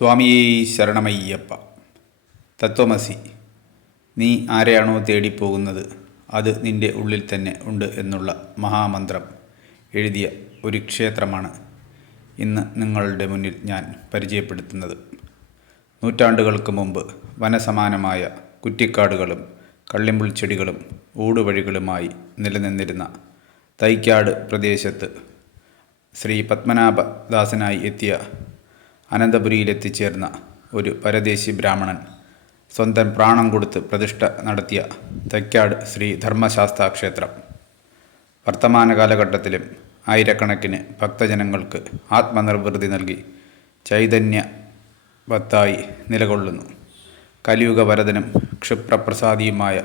സ്വാമി ശരണമയ്യപ്പ. തത്വമസി. നീ ആരെയാണോ തേടിപ്പോകുന്നത് അത് നിന്റെ ഉള്ളിൽ തന്നെ ഉണ്ട് എന്നുള്ള മഹാമന്ത്രം എഴുതിയ ഒരു ക്ഷേത്രമാണ് ഇന്ന് നിങ്ങളുടെ മുന്നിൽ ഞാൻ പരിചയപ്പെടുത്തുന്നത്. നൂറ്റാണ്ടുകൾക്ക് മുമ്പ് വനസമാനമായ കുറ്റിക്കാടുകളും കള്ളിമുൾച്ചെടികളും ഊടുവഴികളുമായി നിലനിന്നിരുന്ന തൈക്കാട് പ്രദേശത്ത് ശ്രീ പത്മനാഭദാസനായി എത്തിയ അനന്തപുരിയിലെത്തിച്ചേർന്ന ഒരു പരദേശി ബ്രാഹ്മണൻ സ്വന്തം പ്രാണം കൊടുത്ത് പ്രതിഷ്ഠ നടത്തിയ തൈക്കാട് ശ്രീ ധർമ്മശാസ്താ ക്ഷേത്രം വർത്തമാന കാലഘട്ടത്തിലും ആയിരക്കണക്കിന് ഭക്തജനങ്ങൾക്ക് ആത്മനിർവൃതി നൽകി ചൈതന്യവത്തായി നിലകൊള്ളുന്നു. കലിയുഗ വരദനും ക്ഷിപ്രപ്രസാദിയുമായ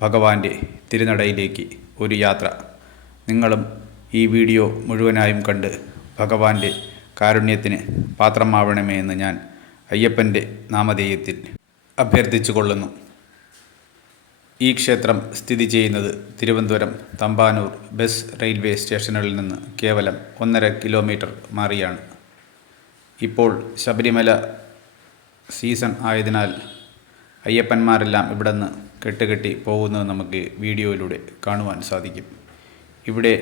ഭഗവാന്റെ തിരുനടയിലേക്ക് ഒരു യാത്ര. നിങ്ങളും ഈ വീഡിയോ മുഴുവനായും കണ്ട് ഭഗവാന്റെ കാരുണ്യത്തിന് പാത്രമാവണമേ എന്ന് ഞാൻ അയ്യപ്പൻ്റെ നാമധേയത്തിൽ അഭ്യർത്ഥിച്ചു കൊള്ളുന്നു. ഈ ക്ഷേത്രം സ്ഥിതി ചെയ്യുന്നത് തിരുവനന്തപുരം തമ്പാനൂർ ബസ് റെയിൽവേ സ്റ്റേഷനിൽ നിന്ന് കേവലം 1.5 കിലോമീറ്റർ മാറിയാണ്. ഇപ്പോൾ ശബരിമല സീസൺ ആയതിനാൽ അയ്യപ്പന്മാരെല്ലാം ഇവിടെ നിന്ന് കെട്ടുകെട്ടി പോകുന്നത് നമുക്ക് വീഡിയോയിലൂടെ കാണുവാൻ സാധിക്കും. ഇവിടെ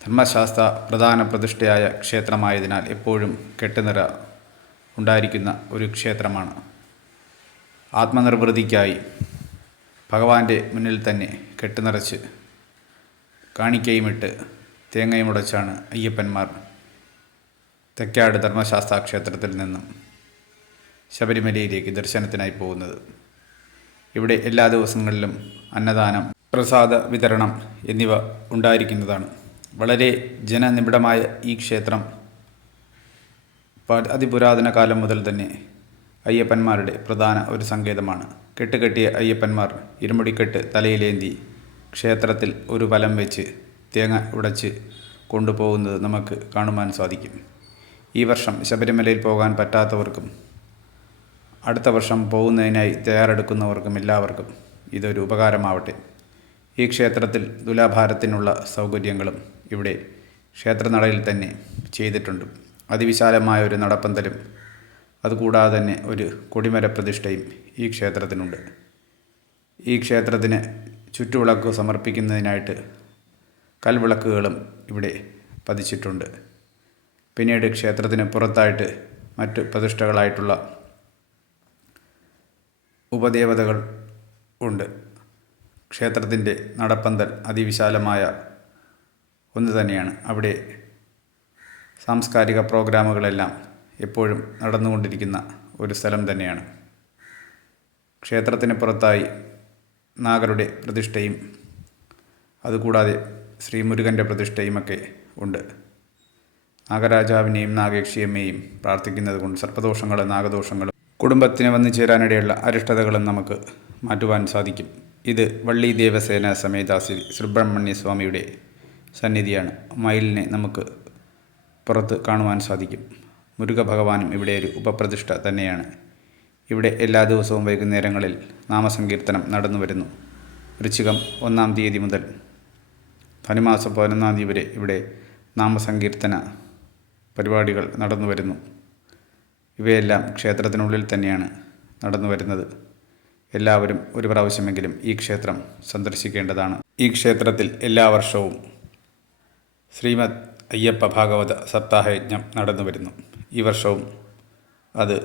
ധർമ്മശാസ്ത്ര പ്രധാന പ്രതിഷ്ഠയായ ക്ഷേത്രമായതിനാൽ എപ്പോഴും കെട്ടുനിറ ഉണ്ടായിരിക്കുന്ന ഒരു ക്ഷേത്രമാണ്. ആത്മനിർവൃതിക്കായി ഭഗവാന്റെ മുന്നിൽ തന്നെ കെട്ടുനിറച്ച് കാണിക്കയുമിട്ട് തേങ്ങയുമുടച്ചാണ് അയ്യപ്പന്മാർ തൈക്കാട് ധർമ്മശാസ്ത്ര ക്ഷേത്രത്തിൽ നിന്നും ശബരിമലയിലേക്ക് ദർശനത്തിനായി പോകുന്നത്. ഇവിടെ എല്ലാ ദിവസങ്ങളിലും അന്നദാനം, പ്രസാദ വിതരണം എന്നിവ ഉണ്ടായിരിക്കുന്നതാണ്. വളരെ ജനനിബിഡമായ ഈ ക്ഷേത്രം അതിപുരാതന കാലം മുതൽ തന്നെ അയ്യപ്പന്മാരുടെ പ്രധാന ഒരു സങ്കേതമാണ്. കെട്ടുകെട്ടിയ അയ്യപ്പന്മാർ ഇരുമുടിക്കെട്ട് തലയിലേന്തി ക്ഷേത്രത്തിൽ ഒരു വലം വെച്ച് തേങ്ങ ഉടച്ച് കൊണ്ടുപോകുന്നത് നമുക്ക് കാണുവാൻ സാധിക്കും. ഈ വർഷം ശബരിമലയിൽ പോകാൻ പറ്റാത്തവർക്കും അടുത്ത വർഷം പോകുന്നതിനായി തയ്യാറെടുക്കുന്നവർക്കും എല്ലാവർക്കും ഇതൊരു ഉപകാരമാവട്ടെ. ഈ ക്ഷേത്രത്തിൽ തുലാഭാരത്തിനുള്ള സൗകര്യങ്ങളും ഇവിടെ ക്ഷേത്രനടയിൽ തന്നെ ചെയ്തിട്ടുണ്ട്. അതിവിശാലമായ ഒരു നടപ്പന്തലും അതുകൂടാതെ തന്നെ ഒരു കൊടിമര പ്രതിഷ്ഠയും ഈ ക്ഷേത്രത്തിനുണ്ട്. ഈ ക്ഷേത്രത്തിന് ചുറ്റുവിളക്ക് സമർപ്പിക്കുന്നതിനായിട്ട് കൽവിളക്കുകളും ഇവിടെ പതിച്ചിട്ടുണ്ട്. പിന്നീട് ക്ഷേത്രത്തിന് പുറത്തായിട്ട് മറ്റ് പ്രതിഷ്ഠകളായിട്ടുള്ള ഉപദേവതകൾ ഉണ്ട്. ക്ഷേത്രത്തിൻ്റെ നടപ്പന്തൽ അതിവിശാലമായ ഒന്ന് തന്നെയാണ്. അവിടെ സാംസ്കാരിക പ്രോഗ്രാമുകളെല്ലാം എപ്പോഴും നടന്നുകൊണ്ടിരിക്കുന്ന ഒരു സ്ഥലം തന്നെയാണ്. ക്ഷേത്രത്തിന് പുറത്തായി നാഗരുടെ പ്രതിഷ്ഠയും അതുകൂടാതെ ശ്രീ മുരുകൻ്റെ പ്രതിഷ്ഠയുമൊക്കെ ഉണ്ട്. നാഗരാജാവിനെയും നാഗയക്ഷിയമ്മയെയും പ്രാർത്ഥിക്കുന്നത് കൊണ്ട് സർപ്പദോഷങ്ങളും നാഗദോഷങ്ങളും കുടുംബത്തിന് വന്നു ചേരാനിടയുള്ള അരിഷ്ടതകളും നമുക്ക് മാറ്റുവാൻ സാധിക്കും. ഇത് വള്ളി ദേവസേന സമേത ശ്രീ സുബ്രഹ്മണ്യ സ്വാമിയുടെ സന്നിധിയാണ്. മയിലിനെ നമുക്ക് പുറത്ത് കാണുവാൻ സാധിക്കും. മുരുക ഭഗവാനും ഇവിടെ ഒരു ഉപപ്രതിഷ്ഠ തന്നെയാണ്. ഇവിടെ എല്ലാ ദിവസവും വൈകുന്നേരങ്ങളിൽ നാമസങ്കീർത്തനം നടന്നു വരുന്നു. വൃശ്ചികം 1-ാം തീയതി മുതൽ ധനുമാസം 11-ാം തീയതി വരെ ഇവിടെ നാമസങ്കീർത്തന പരിപാടികൾ നടന്നു വരുന്നു. ഇവയെല്ലാം ക്ഷേത്രത്തിനുള്ളിൽ തന്നെയാണ് നടന്നു വരുന്നത്. എല്ലാവരും ഒരു പ്രാവശ്യമെങ്കിലും ഈ ക്ഷേത്രം സന്ദർശിക്കേണ്ടതാണ്. ഈ ക്ഷേത്രത്തിൽ എല്ലാ വർഷവും ശ്രീമദ് അയ്യപ്പ ഭാഗവത സപ്താഹയജ്ഞം നടന്നു വരുന്നു. ഈ വർഷവും അത്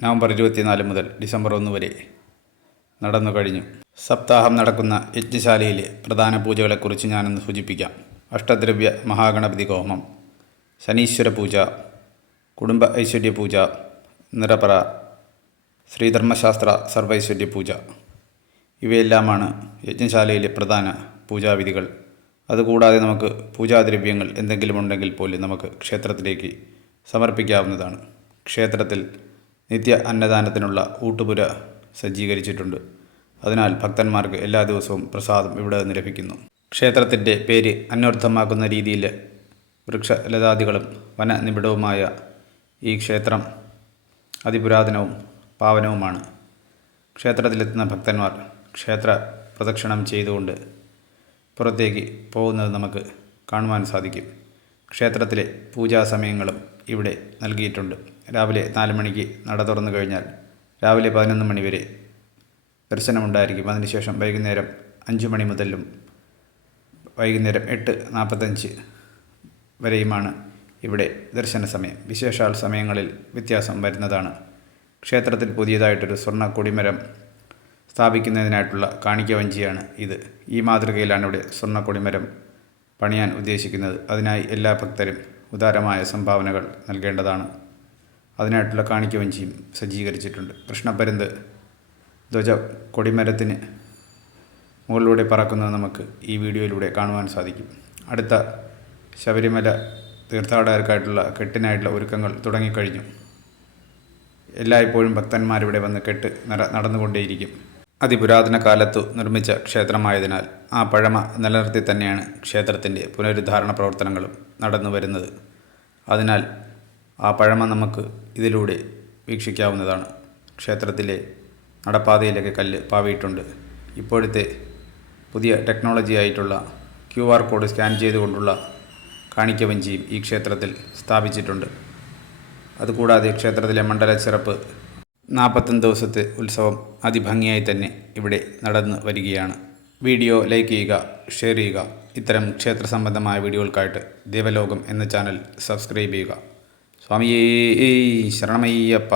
നവംബർ 24 മുതൽ ഡിസംബർ 1 വരെ നടന്നു കഴിഞ്ഞു. സപ്താഹം നടക്കുന്ന യജ്ഞശാലയിലെ പ്രധാന പൂജകളെക്കുറിച്ച് ഞാനൊന്ന് സൂചിപ്പിക്കാം. അഷ്ടദ്രവ്യ മഹാഗണപതി ഹോമം, ശനീശ്വര പൂജ, കുടുംബ ഐശ്വര്യ പൂജ, നിറപറ, ശ്രീധർമ്മശാസ്ത്ര സർവൈശ്വര്യ പൂജ ഇവയെല്ലാമാണ് യജ്ഞശാലയിലെ പ്രധാന പൂജാവിധികൾ. അതുകൂടാതെ നമുക്ക് പൂജാദ്രവ്യങ്ങൾ എന്തെങ്കിലും ഉണ്ടെങ്കിൽ പോലും നമുക്ക് ക്ഷേത്രത്തിലേക്ക് സമർപ്പിക്കാവുന്നതാണ്. ക്ഷേത്രത്തിൽ നിത്യ അന്നദാനത്തിനുള്ള ഊട്ടുപുര സജ്ജീകരിച്ചിട്ടുണ്ട്. അതിനാൽ ഭക്തന്മാർക്ക് എല്ലാ ദിവസവും പ്രസാദം ഇവിടെ നിന്ന് ലഭിക്കുന്നു. ക്ഷേത്രത്തിൻ്റെ പേര് അന്വർത്ഥമാക്കുന്ന രീതിയിൽ വൃക്ഷലതാദികളും വനനിബിഡവുമായ ഈ ക്ഷേത്രം അതിപുരാതനവും പാവനവുമാണ്. ക്ഷേത്രത്തിലെത്തുന്ന ഭക്തന്മാർ ക്ഷേത്ര പ്രദക്ഷിണം ചെയ്തുകൊണ്ട് പുറത്തേക്ക് പോകുന്നത് നമുക്ക് കാണുവാൻ സാധിക്കും. ക്ഷേത്രത്തിലെ പൂജാസമയങ്ങളും ഇവിടെ നൽകിയിട്ടുണ്ട്. രാവിലെ 4 മണിക്ക് നട തുറന്നു കഴിഞ്ഞാൽ രാവിലെ 11 മണി വരെ ദർശനമുണ്ടായിരിക്കും. അതിനുശേഷം വൈകുന്നേരം 5 മണി മുതലും വൈകുന്നേരം 8:45 വരെയുമാണ് ഇവിടെ ദർശന സമയം. വിശേഷാൽ സമയങ്ങളിൽ വ്യത്യാസം വരുന്നതാണ്. ക്ഷേത്രത്തിൽ പുതിയതായിട്ടൊരു സ്വർണ്ണ കൊടിമരം സ്ഥാപിക്കുന്നതിനായിട്ടുള്ള കാണിക്കവഞ്ചിയാണ് ഇത്. ഈ മാതൃകയിലാണ് ഇവിടെ സ്വർണ്ണ കൊടിമരം പണിയാൻ ഉദ്ദേശിക്കുന്നത്. അതിനായി എല്ലാ ഭക്തരും ഉദാരമായ സംഭാവനകൾ നൽകേണ്ടതാണ്. അതിനായിട്ടുള്ള കാണിക്കവഞ്ചിയും സജ്ജീകരിച്ചിട്ടുണ്ട്. കൃഷ്ണപ്പരുന്ത് ധ്വജ കൊടിമരത്തിന് മുകളിലൂടെ പറക്കുന്നത് നമുക്ക് ഈ വീഡിയോയിലൂടെ കാണുവാൻ സാധിക്കും. അടുത്ത ശബരിമല തീർത്ഥാടകർക്കായിട്ടുള്ള കെട്ടിനായിട്ടുള്ള ഒരുക്കങ്ങൾ തുടങ്ങിക്കഴിഞ്ഞു. എല്ലായ്പ്പോഴും ഭക്തന്മാരിവിടെ വന്ന് കെട്ട് നടന്നുകൊണ്ടേയിരിക്കും. അതിപുരാതന കാലത്തു നിർമ്മിച്ച ക്ഷേത്രമായതിനാൽ ആ പഴമ നിലനിർത്തി തന്നെയാണ് ക്ഷേത്രത്തിൻ്റെ പുനരുദ്ധാരണ പ്രവർത്തനങ്ങളും നടന്നു വരുന്നത്. അതിനാൽ ആ പഴമ നമുക്ക് ഇതിലൂടെ വീക്ഷിക്കാവുന്നതാണ്. ക്ഷേത്രത്തിലെ നടപ്പാതയിലൊക്കെ കല്ല് പാവിയിട്ടുണ്ട്. ഇപ്പോഴത്തെ പുതിയ ടെക്നോളജി ആയിട്ടുള്ള QR കോഡ് സ്കാൻ ചെയ്തുകൊണ്ടുള്ള കാണിക്കവഞ്ചിയും ഈ ക്ഷേത്രത്തിൽ സ്ഥാപിച്ചിട്ടുണ്ട്. അതുകൂടാതെ ക്ഷേത്രത്തിലെ മണ്ഡലച്ചിറപ്പ് 41 ദിവസത്തെ ഉത്സവം അതിഭംഗിയായി തന്നെ ഇവിടെ നടന്നു വരികയാണ്. വീഡിയോ ലൈക്ക് ചെയ്യുക, ഷെയർ ചെയ്യുക. ഇത്തരം ക്ഷേത്ര സംബന്ധമായ വീഡിയോകൾക്കായിട്ട് ദേവലോകം എന്ന ചാനൽ സബ്സ്ക്രൈബ് ചെയ്യുക. സ്വാമിയേ ശരണമയ്യപ്പ.